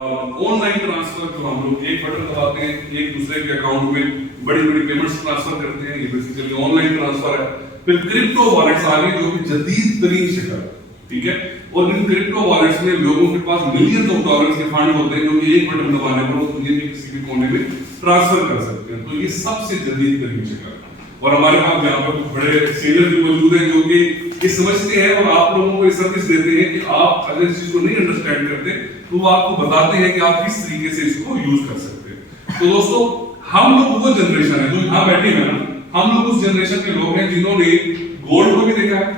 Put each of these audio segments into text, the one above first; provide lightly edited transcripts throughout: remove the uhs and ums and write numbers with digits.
On line transfer जो हम लोग एक बटन दबाते हैं एक दूसरे के अकाउंट में बड़ी बड़ी पेमेंट्स ट्रांसफर करते हैं, ये बेसिकली ऑनलाइन ट्रांसफर है। फिर क्रिप्टो वॉलेट्स आ गए जो कि जदीद तरीन शक्ल है, ठीक है। और इन क्रिप्टो वॉलेट्स में लोगों के पास मिलियंस ऑफ डॉलर्स के फंड होते हैं जो कि एक बटन दबाने पर वो दुनिया के किसी भी कोने में ट्रांसफर कर सकते हैं। तो ये सबसे जदीद तरीन शक्ल है। और हमारे पास यहाँ पर कुछ बड़े एक्सचेंजर भी मौजूद हैं जो कि ये समझते हैं और आप लोगों को ये सर्विस देते हैं कि आप अगर इस चीज को नहीं अंडरस्टैंड करते तो वो आपको बताते हैं कि आप किस तरीके से इसको यूज कर सकते हैं। तो दोस्तों हम लोग वो जनरेशन है जो यहाँ बैठे हैं ना, हम लोग उस जनरेशन के लोग हैं जिन्होंने गोल्ड को भी देखा है,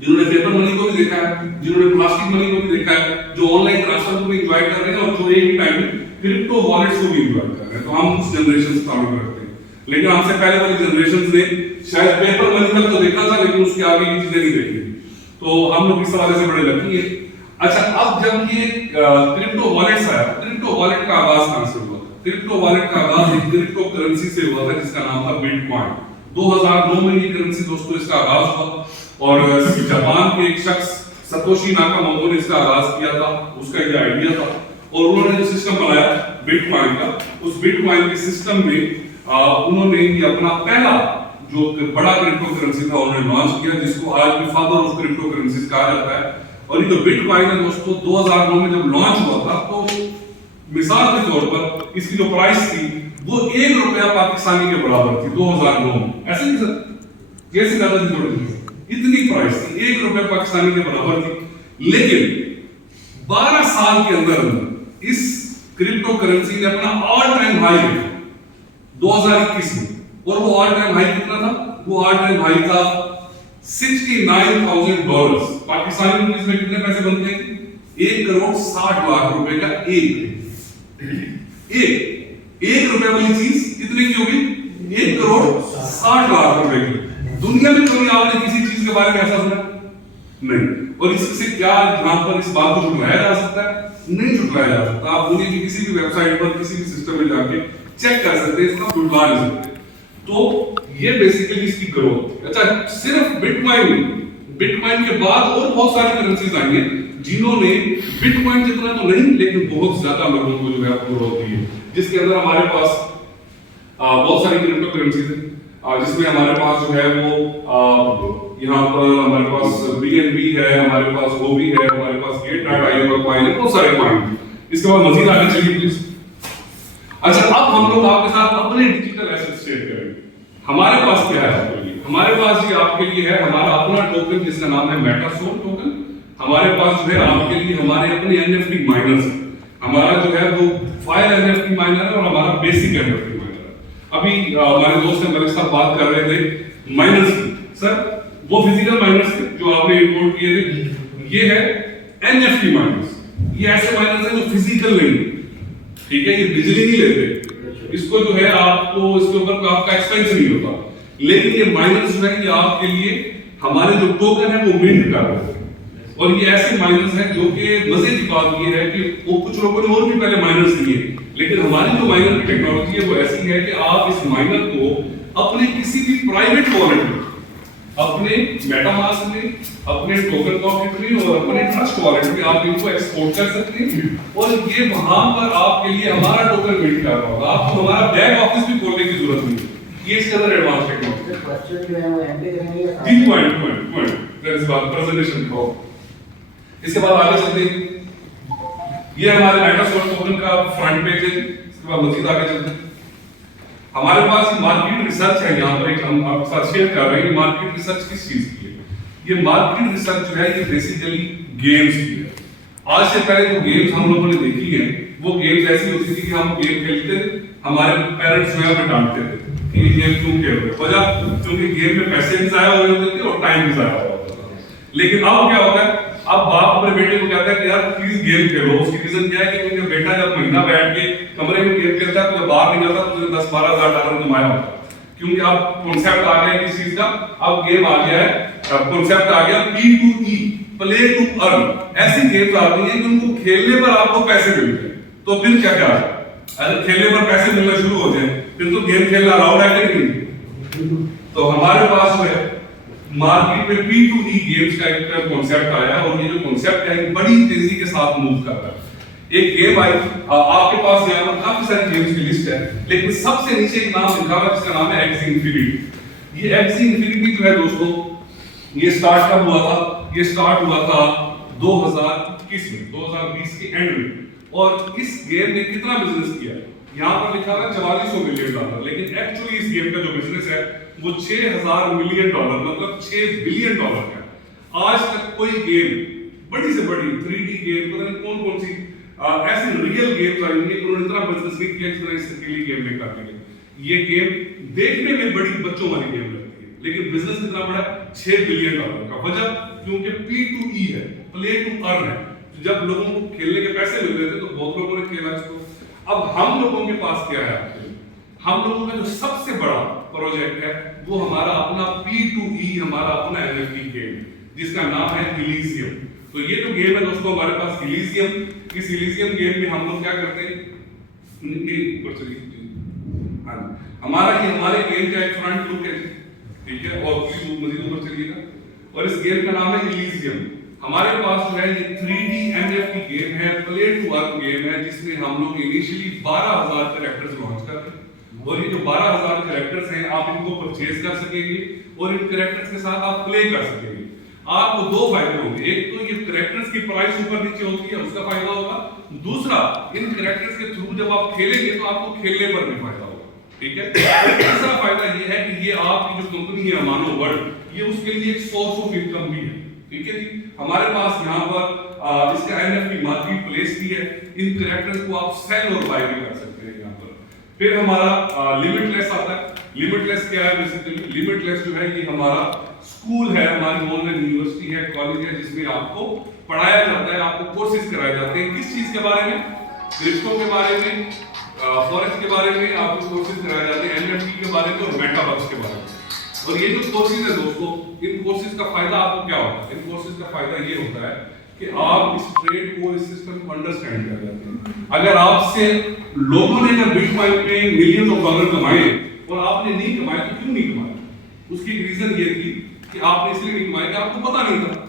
जिन्होंने पेपर मनी को भी देखा है, जिन्होंने प्लास्टिक मनी को भी देखा है, जो ऑनलाइन ट्रांसफर को भी एंजॉय कर रहे हैं और जो एक टाइम में क्रिप्टो वॉलेट्स को भी एंजॉय कर रहे हैं। तो हम उस जनरेशन से ताल्लुक रखते हैं। लेकिन हमसे पहले वाली जनरेशन ने शायद पेपर मनी तक तो देखा था लेकिन उसके आगे की चीजें नहीं देखी थी। तो हम लोग इस हवाले से बड़े लकी हैं। अच्छा, अब जब ये क्रिप्टो वॉलेट्स आया, क्रिप्टो वॉलेट का आगाज कहां से हुआ? क्रिप्टो वॉलेट का आगाज एक क्रिप्टो करेंसी से हुआ था जिसका नाम था बिटकॉइन। 2009 में ये करेंसी दोस्तों इसका आगाज हुआ और जापान के एक शख्स सतोशी नाकामोटो ने इसका आगाज किया था, उसका ये आइडिया था और उन्होंने जो सिस्टम बनाया बिटकॉइन का, उस बिटकॉइन के सिस्टम में उन्होंने ये अपना पहला जो बड़ा क्रिप्टो करेंसी था उन्होंने लॉन्च किया जिसको आज भी फादर ऑफ क्रिप्टो करेंसीज कहा जाता है। और ये जो बिटकॉइन है दोस्तों 2009 में जब लॉन्च हुआ था तो मिसाल के तौर पर इसकी जो प्राइस थी वो ₹1 पाकिस्तानी के बराबर थी 2009 में। ऐसे नहीं सर, कैसे ज्यादा थी थोड़ी, इतनी प्राइस थी ₹1 पाकिस्तानी के बराबर थी। लेकिन 12 साल के अंदर इस क्रिप्टो करेंसी ने अपना ऑल टाइम हाई रखा 2021 में। और वो ऑल टाइम हाई कितना था? वो ऑल टाइम हाई था $69,000। पाकिस्तानी रुपीस में कितने पैसे बनते हैं? ₹1,60,00,000 का एक रुपए वाली चीज कितने की होगी? ₹1,60,00,000 की। दुनिया में कभी आपने किसी चीज के बारे में ऐसा सुना? नहीं। और इससे क्या यहां पर इस बात को झुटलाया जा सकता है? नहीं झुटलाया जा सकता। आप दुनिया की किसी भी वेबसाइट पर किसी भी सिस्टम में जाके चेक कर सकते हैं, इसका झुटला नहीं सकते। तो ये बेसिकली इसकी ग्रोथ। अच्छा, सिर्फ बिटकॉइन के बाद और बहुत सारी करेंसीज आई हैं जिन्होंने बिटकॉइन जितना तो नहीं लेकिन बहुत ज्यादा लोगों को जो है ग्रोथ दी है, जिसके अंदर हमारे पास बहुत सारी क्रिप्टो करेंसीज हैं जिसमें हमारे पास जो है वो यहाँ पर हमारे पास BNB है, हमारे पास वो भी है, हमारे पास Gate.io का कॉइन है, बहुत सारे कॉइन। इसके बाद मजीद आगे चलिए प्लीज। अच्छा, अब हम लोग आपके साथ अपने डिजिटल एसेट्स शेयर करेंगे। हमारे पास क्या है आपके लिए? हमारे पास ये आपके लिए है हमारा अपना टोकन जिसका नाम है मेटासोल टोकन। हमारे पास जो है आपके लिए हमारे अपने NFT माइनर्स है। हमारा जो है वो फायर NFT माइनर है और हमारा बेसिक NFT माइनर है। अभी हमारे दोस्त ने मेरे साथ बात कर रहे थे माइनर्स की। सर वो फिजिकल माइनर्स थे जो आपने इंपोर्ट किए थे, ये है NFT माइनर्स। ये ऐसे माइनर्स हैं जो फिजिकल नहीं, ठीक है, ये बिजली नहीं लेते, इसको जो है आपको इसके ऊपर आपका एक्सपेंस नहीं होता। लेकिन ये माइनर्स जो है ये आपके लिए हमारे जो टोकन है वो मिंट कर रहे हैं। और ये ऐसे माइनर्स हैं जो कि मजे की बात ये है कि वो कुछ लोगों ने और भी पहले माइनर्स लिए, लेकिन हमारी जो माइनर की टेक्नोलॉजी है वो ऐसी है कि आप इस माइनर को अपने किसी भी प्राइवेट वॉलेट में, अपने मेटामास्क में, अपने टोकन पॉकेट में और अपने ट्रस्ट वॉलेट में आप इनको एक्सपोर्ट कर सकते हैं और ये वहां पर आपके लिए हमारा टोकन मिंट कर रहा होगा। आपको हमारा बैक ऑफिस भी खोलने की जरूरत नहीं है। ये इसके अंदर एडवांस टेक्नोलॉजी है। क्वेश्चन जो है वो एमपी करेंगे या जी पॉइंट फिर इस बात प्रेजेंटेशन दिखाओ। इसके बाद आगे चलते हैं। ये हमारे मेटासोल टोकन का फ्रंट पेज है। इसके बाद मजीद आगे चलते हैं। हमारे पास मार्केट रिसर्च है, यहाँ पर एक हम आपके साथ शेयर कर रहे हैं। मार्केट रिसर्च किस चीज की है? ये मार्केट रिसर्च जो है ये बेसिकली गेम्स की है। आज से पहले जो गेम्स हम लोगों ने देखी है वो गेम्स ऐसी होती थी कि हम गेम खेलते थे, हमारे पेरेंट्स जो है हमें डांटते थे कि ये गेम क्यों खेल रहे हो, वजह क्योंकि गेम में पैसे भी जाया हो रहे होते थे और टाइम भी जाया हो रहा होता था। लेकिन अब क्या होता है, अब बाप अपने बेटे को कहता है कि यार प्लीज गेम खेलो। उसकी रीजन क्या है कि क्योंकि बेटा जब महीना बैठ के कमरे में गेम खेलता है तो जब बाहर निकलता है तो 10-12 हज़ार डॉलर कमाया होता है, क्योंकि अब कॉन्सेप्ट आ गया है किस चीज का, अब गेम आ गया है, अब कॉन्सेप्ट आ गया P2E, प्ले टू अर्न। ऐसी गेम्स आती हैं कि उनको खेलने पर आपको पैसे मिलते हैं। तो फिर क्या क्या है, अगर खेलने पर पैसे मिलना शुरू हो जाए फिर तो गेम खेलना अलाउड है कि नहीं? तो हमारे पास जो है मार्केट में P2E गेम्स का एक कॉन्सेप्ट आया और ये जो कॉन्सेप्ट है बड़ी तेजी के साथ मूव कर रहा है। ایک گیم آئی آپ کے پاس یہاں پر کافی ساری گیمز کی لسٹ ہے لیکن سب سے نیچے ایک نام لکھا ہوا ہے جس کا نام ہے ایکسی انفینیٹی. یہ ایکسی انفینیٹی جو ہے دوستوں یہ سٹارٹ کب ہوا تھا؟ یہ سٹارٹ ہوا تھا 2021 میں 2020 کے اینڈ میں. اور اس گیم نے کتنا بزنس کیا؟ یہاں پر لکھا ہوا ہے $4400 ملین لیکن ایکچولی اس گیم کا جو بزنس ہے وہ $6000 ملین مطلب $6 بلین کا ہے. آج تک کوئی گیم بڑی سے بڑی 3D گیم پتہ نہیں کون کون سی ایسی ریئل گیمز آئی ہیں انہوں نے اتنا بزنس نہیں کیا جس طرح اس اکیلی گیم نے کر لیا. یہ گیم دیکھنے میں بڑی بچوں والی گیم لگتی ہے لیکن بزنس کتنا بڑا ہے $6 بلین کا. وجہ کیونکہ P2E ہے, پلے ٹو ارن ہے. جب لوگوں کو کھیلنے کے پیسے مل رہے تھے تو بہت لوگوں نے کھیلا اس کو. اب ہم لوگوں کے پاس کیا ہے؟ ہم لوگوں کا جو سب سے بڑا پروجیکٹ ہے وہ ہمارا اپنا P2E ہمارا اپنا NFT گیم جس کا نام ہے ایلیزیم. تو یہ جو گیم ہے دوستوں ہمارے پاس ایلیزیم, اس ایلیزیم گیم میں ہم لوگ کیا کرتے ہیں ہمارا یہ ہمارے گیم کا ایک فرنٹ لک ہے ٹھیک ہے اور مزید اوپر چلیے گا اور اس گیم کا نام ہے ایلیزیم. ہمارے پاس جو ہے یہ 3D NFT گیم ہے, پلے ٹو ارن گیم ہے جس میں ہم لوگ انیشلی 12000 کریکٹرز لانچ کر رہے ہیں اور یہ جو 12000 کریکٹرز ہیں آپ ان کو پرچیز کر سکیں گے اور ان کریکٹرز کے ساتھ آپ پلے کر سکیں گے. آپ کو دو فائدے ہوں گے, ایک تو یہ کریکٹرز کی پرائس اوپر نیچے ہوتی ہے اس کا فائدہ ہوگا, دوسرا ان کریکٹرز کے تھرو جب آپ کھیلیں گے تو آپ کو کھیلنے پر بھی فائدہ ہوگا ٹھیک ہے. تیسرا فائدہ یہ ہے کہ یہ آپ کی جو کمپنی ہے امانو ورلڈ یہ اس کے لیے ایک سورس آف انکم بھی ہے ٹھیک ہے جی. ہمارے پاس یہاں پر اس کا NFT مارکیٹ پلیس بھی ہے, ان کریکٹرز کو آپ سیل اور بائی بھی کر سکتے ہیں یہاں پر. پھر ہمارا لمٹ لیس آتا ہے. لمٹ لیس کیا ہے بیسیکلی؟ لمٹ لیس جو ہے یہ ہمارا اسکول ہے, ہماری آن لائن یونیورسٹی ہے, کالج ہے جس میں آپ کو پڑھایا جاتا ہے, آپ کو کورسز کرائے جاتے ہیں. کس چیز کے بارے میں؟ کرپٹو کے بارے میں, فوریکس کے بارے میں آپ کو کورسز کرائے جاتے ہیں, NFT کے بارے میں اور میٹاورس کے بارے میں. اور یہ جو کورسز ہیں دوستوں ان کورسز کا فائدہ آپ کو کیا ہوتا ہے؟ ان کورسز کا فائدہ یہ ہوتا ہے کہ آپ اس ٹریڈ کو, اس سسٹم کو انڈرسٹینڈ کر جاتے ہیں. اگر آپ سے لوگوں نے اگر بٹ کوائن پہ ملینز آف ڈالر کمائے اور آپ نے نہیں کمائے تو کیوں نہیں کمائے؟ اس کی ریزن یہ تھی کہ آپ نے اس لیے نہیں کمائے کہ آپ کو پتہ نہیں تھا.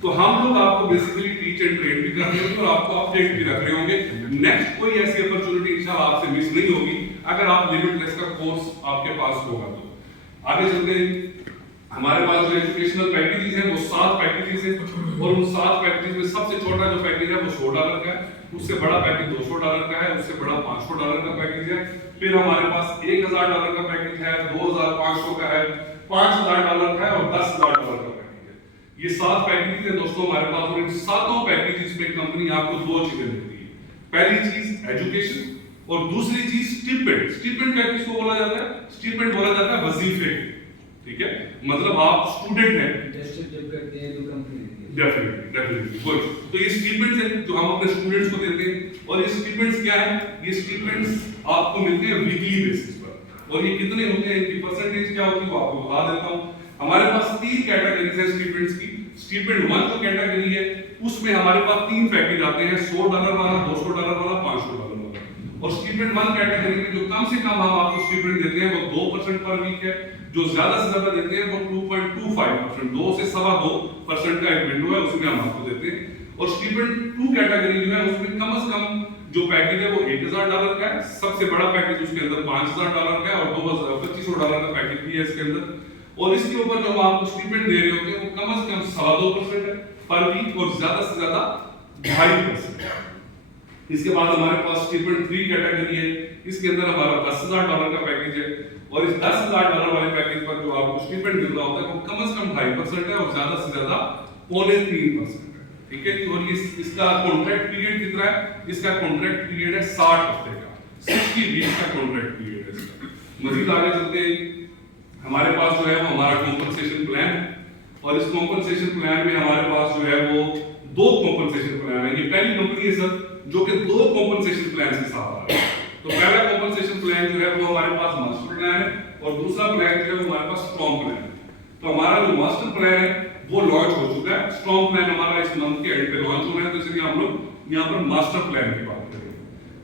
تو ہم لوگ آپ کو بیسیکلی ٹیچ اینڈ ٹرین بھی کر رہے ہوں گے اور آپ کو اپڈیٹ بھی رکھ رہے ہوں گے. نیکسٹ کوئی ایسی اپرچونٹی انشاءاللہ آپ سے مس نہیں ہوگی اگر آپ لمٹ لیس کا کورس آپ کے پاس ہوگا. تو آگے چلتے ہیں. ہمارے پاس جو ایجوکیشنل پیکیجز ہیں وہ 7 پیکیجز ہیں اور ان 7 پیکیجز میں سب سے چھوٹا جو پیکیج ہے وہ $100 کا ہے, اس سے بڑا پیکیج $200 کا ہے, اس سے بڑا $500 کا پیکیج ہے. پھر ہمارے پاس $1000 کا پیکیج ہے, 2500 کا ہے, $5000 کا ہے اور $10000 کا پیکیج ہے. یہ 7 پیکیجز ہیں دوستوں ہمارے پاس اور ان 7 پیکیجز میں کمپنی آپ کو 2 چیزیں دیتی ہے. پہلی چیز ایجوکیشن اور دوسری چیز اسٹیپنڈ. اسٹیپنڈ کیا کس کو بولا جاتا ہے؟ اسٹیپنڈ بولا جاتا ہے وظیفے ٹھیک ہے, مطلب آپ اسٹوڈنٹ ہیں ڈیفینیٹلی گڈ. تو یہ اسٹیپنڈز ہیں جو ہم اپنے اسٹوڈنٹس کو دیتے ہیں اور یہ اسٹیپنڈز کیا ہیں؟ یہ اسٹیپنڈز آپ کو ملتے ہیں ویکلی بیسس پر اور یہ کتنے ہوتے ہیں, ان کی پرسنٹیج کیا ہوتی ہے وہ آپ کو بتا دیتا ہوں. ہمارے پاس 3 کیٹیگریز ہیں اسٹیپنڈز کی. اسٹیپنڈ 1 جو کیٹیگری ہے اس میں ہمارے پاس 3 پیکیج آتے ہیں, $100 والا, $200 والا, $500 والا. اور اسٹیپنڈ 1 کیٹیگری میں جو کم سے کم ہم آپ کو اسٹیپنڈ دیتے ہیں وہ 2% پر ویک ہے, جو زیادہ سے زیادہ دیتے ہیں وہ 2.25%, 2 سے 2.25% کا ایک ونڈو ہے اس میں ہم آپ کو دیتے ہیں. اور اسٹیپنڈ 2 کیٹیگری جو ہے اس میں کم از کم جو پیکیج ہے وہ $1000 کا ہے, سب سے بڑا پیکیج اس کے اندر $5000 کا ہے اور $2500 کا پیکیج بھی ہے اس کے اندر. اور اس کے اوپر جو ہم آپ کو اسٹیپنڈ دے رہے ہوتے ہیں وہ کم از کم 2.25% ہے پر ویک اور زیادہ سے زیادہ 2.5%. اس کے بعد ہمارے پاس اسٹیپنڈ 3 کیٹیگری ہے, اس کے اندر ہمارا $10000 کا پیکیج ہے اور اس $10000 والے پیکیج پر جو آپ کو اسٹیپنڈ مل رہا ہوتا ہے وہ کم از کم 2.5% ہے اور زیادہ سے زیادہ 0.3% ہے ٹھیک ہے. اور اس کا کانٹریکٹ پیریڈ کتنا ہے؟ اس کا کانٹریکٹ پیریڈ ہے 60 ہفتے کا, 60 ویک کا کانٹریکٹ پیریڈ ہے اس کا. مزید آگے چلتے ہیں. ہمارے پاس جو ہے وہ ہمارا کمپنسیشن پلان ہے اور اس کمپنسیشن پلان میں ہمارے پاس جو ہے وہ 2 کمپنسیشن پلان ہیں. یہ پہلی کمپنی ہے سر جو کہ 2 کمپنسیشن پلانز کے ساتھ آ رہا ہے. تو پہلا کمپنسیشن پلان جو ہے وہ ہمارے پاس ماسٹر پلان ہے اور دوسرا پلان جو ہے وہ ہمارے پاس اسٹرانگ پلان ہے. تو ہمارا جو ماسٹر پلان ہے وہ لانچ ہو چکا ہے, اسٹرانگ پلان ہمارا اس منتھ کے اینڈ پہ لانچ ہونا ہے. تو اس لیے ہم لوگ یہاں پر ماسٹر پلان کی بات کریں.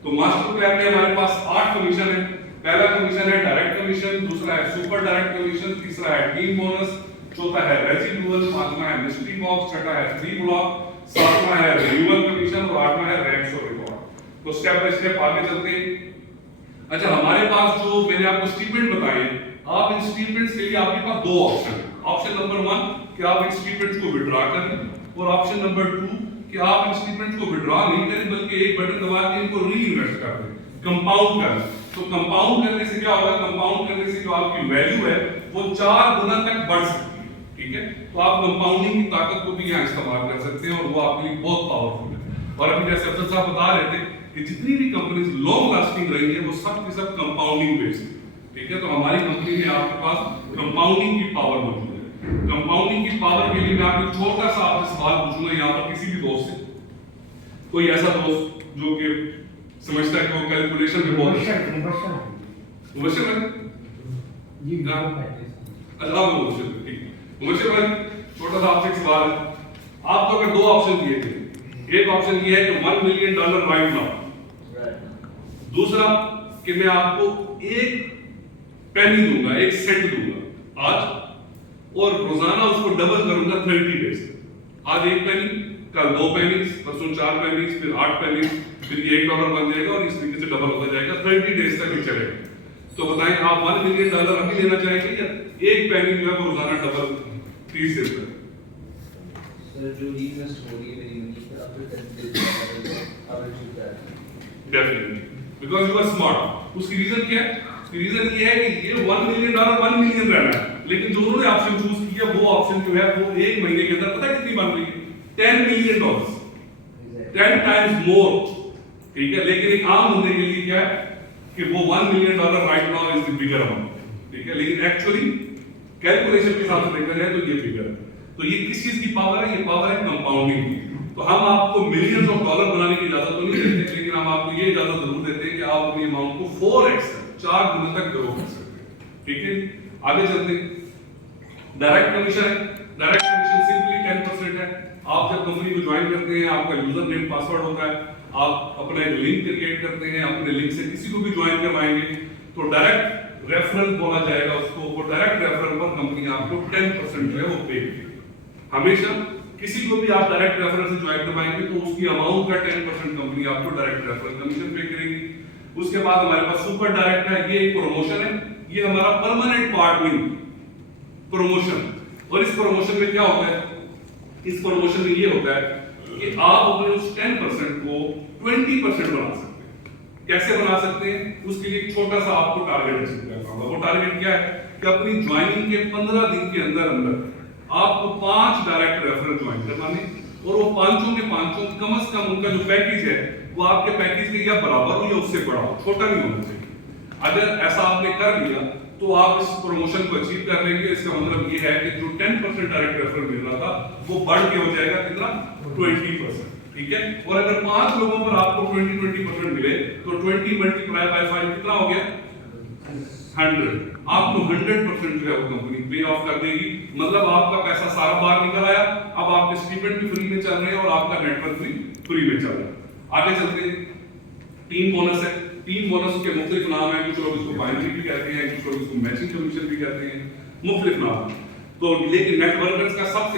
تو ماسٹر پلان میں ہمارے پاس 8 کمیشن ہے. پہلا کمیشن ہے ڈائریکٹ کمیشن, دوسرا ہے سپر ڈائریکٹ کمیشن, تیسرا ہے ٹیم بونس, چوتھا ہے ریزیڈوئل, پانچواں ہے مسٹری باکس, چھٹا ہے فری بلاک, सातवां है रिन्यूअल कमीशन और आठवां है रैंक्स और रिवॉर्ड। तो स्टेप बाय स्टेप आगे चलते हैं। अच्छा, हमारे पास जो मैंने आपको स्टीपेंड बताए, आप इन स्टीपेंड्स के लिए आपके पास दो ऑप्शन है। ऑप्शन नंबर 1 कि आप इन स्टीपेंड्स को विड्रॉ करें, और ऑप्शन नंबर 2 कि आप इन स्टीपेंड्स को विड्रॉ नहीं करें बल्कि एक बटन दबा के इनको री इन्वेस्ट कर दें, कंपाउंड करें। तो कंपाउंड करने से क्या होगा? कंपाउंड करने से जो आपकी वैल्यू है वो 4 गुना तक बढ़ सकती है, ठीक है? तो आप कंपाउंडिंग की ताकत को भी यहाँ इस्तेमाल कर सकते हैं और वो आपके लिए बहुत पावरफुल है। और अभी जैसे अफसर साहब बता रहे थे कि जितनी भी कंपनीज लॉन्ग लास्टिंग रही है वो सब की सब कंपाउंडिंग बेस्ड है, ठीक है? तो हमारी कंपनी में आपके पास कंपाउंडिंग की पावर मौजूद है। कंपाउंडिंग की पावर के लिए मैं आपको छोटा सा आपसे सवाल पूछूंगा यहाँ पर किसी भी दोस्त से, कोई ऐसा दोस्त जो कि समझता है कि वो कैलकुलेशन में बहुत मुबशर है जी ना? अल्लाह को मुबशर, ठीक है। मुबशर भाई, छोटा सा आपसे एक सवाल है। आपको अगर दो ऑप्शन दिए थे, एक ऑप्शन ये है कि $1 मिलियन राइट नाउ, दूसरा कि मैं आपको एक पेनी दूंगा, एक सेंट दूंगा आज, और रोजाना उसको डबल करूंगा 30 डेज। आज एक पेनी, कल 2 पेनी, परसों 4 पेनी, फिर 8 पेनी, फिर ये $1 बन जाएगा और इस तरीके से डबल होता जाएगा, 30 डेज तक ये चलेगा। तो बताएं आप $1 मिलियन अभी लेना चाहेंगे या एक पेनी जो है वो रोजाना डबल 30 डेज तक? सर जो रीइन्वेस्ट हो रही है मेरी मनी पर अब definitely, because you are smart. उसकी रीजन क्या है? रीजन ये है कि ये $1 मिलियन $1 मिलियन रहना है, लेकिन जो उन्होंने ऑप्शन चूज किया वो ऑप्शन जो है वो एक महीने के अंदर पता है कितनी बन रही है? $10 मिलियन, 10 टाइम्स मोर, ठीक है? लेकिन एक आम बंदे के लिए क्या है कि वो $1 million right now is the bigger amount, ठीक है? लेकिन एक्चुअली कैलकुलेशन के हिसाब से देखा जाए तो ये बिगर है। तो ये किस चीज की पावर है? ये पावर है कंपाउंडिंग की। तो हम आपको मिलियंस ऑफ डॉलर बनाने की इजाजत तो नहीं देते, लेकिन हम आपको ये इजाजत जरूर देते हैं कि आप अपनी अमाउंट को 4x 4 गुना तक ग्रो कर सकते हैं, ठीक है? आगे चलते हैं। डायरेक्ट कमीशन है। डायरेक्ट कमीशन सिंपली 10% है। आप जब कंपनी को ज्वाइन करते हैं, आपका यूजर नेम पासवर्ड होता है, आप अपना एक लिंक क्रिएट करते हैं, अपने लिंक से किसी को भी ज्वाइन करवाएंगे तो डायरेक्ट रेफरल बोला जाएगा उसको, वो डायरेक्ट रेफरल पर कंपनी आपको 10% जो है वो पे करेगी। हमेशा किसी को भी आप डायरेक्ट रेफरल से ज्वाइन करवाएंगे तो उसकी अमाउंट का 10% कंपनी आपको डायरेक्ट रेफरल कमीशन पे करेगी। उसके बाद हमारे पास सुपर डायरेक्ट है, ये एक प्रमोशन है, ये हमारा परमानेंट पार्ट नहीं प्रमोशन। और इस प्रमोशन में क्या होता है? इस प्रमोशन में ये होता है कि आप अपने उस 10% को 20% बना सकते हैं। कैसे बना सकते हैं? उसके लिए एक छोटा सा आपको टारगेट सेट करना होगा। वो टारगेट क्या है कि अपनी ज्वाइनिंग के 15 दिन के अंदर अंदर आपको 5 डायरेक्ट रेफरल ज्वाइन करवाने, और वो पांचों के पांचों कम से कम उनका जो पैकेज है वो आपके पैकेज के या बराबर हो या उससे बड़ा हो, छोटा नहीं होना चाहिए। अगर ऐसा आपने कर लिया तो आप इस प्रमोशन को अचीव कर लेंगे। इसका मतलब ये है कि जो 10% डायरेक्ट रेफरल मिल रहा था वो बढ़ के हो जाएगा कितना? 20%, ठीक है? और अगर 5 लोगों पर आपको 20% मिले तो 20 मल्टीप्लाई बाय 5 कितना हो गया? 100। आपको 100% जो है वो कंपनी पे ऑफ कर देगी। मतलब आपका पैसा सारा बाहर निकल आया, अब आपके स्टीपेंड भी फ्री में चल रहे हैं और आपका नेटवर्क भी फ्री में चल रहा है। आगे चलते हैं। टीम बोनस है। टीम बोनस के मुख्तलिफ नाम हैं, कुछ लोग इसको बाइनरी भी कहते हैं, कुछ लोग इसको मैचिंग कमीशन भी कहते हैं, मुख्तलिफ नाम। तो लेकिन नेटवर्कर्स का सबसे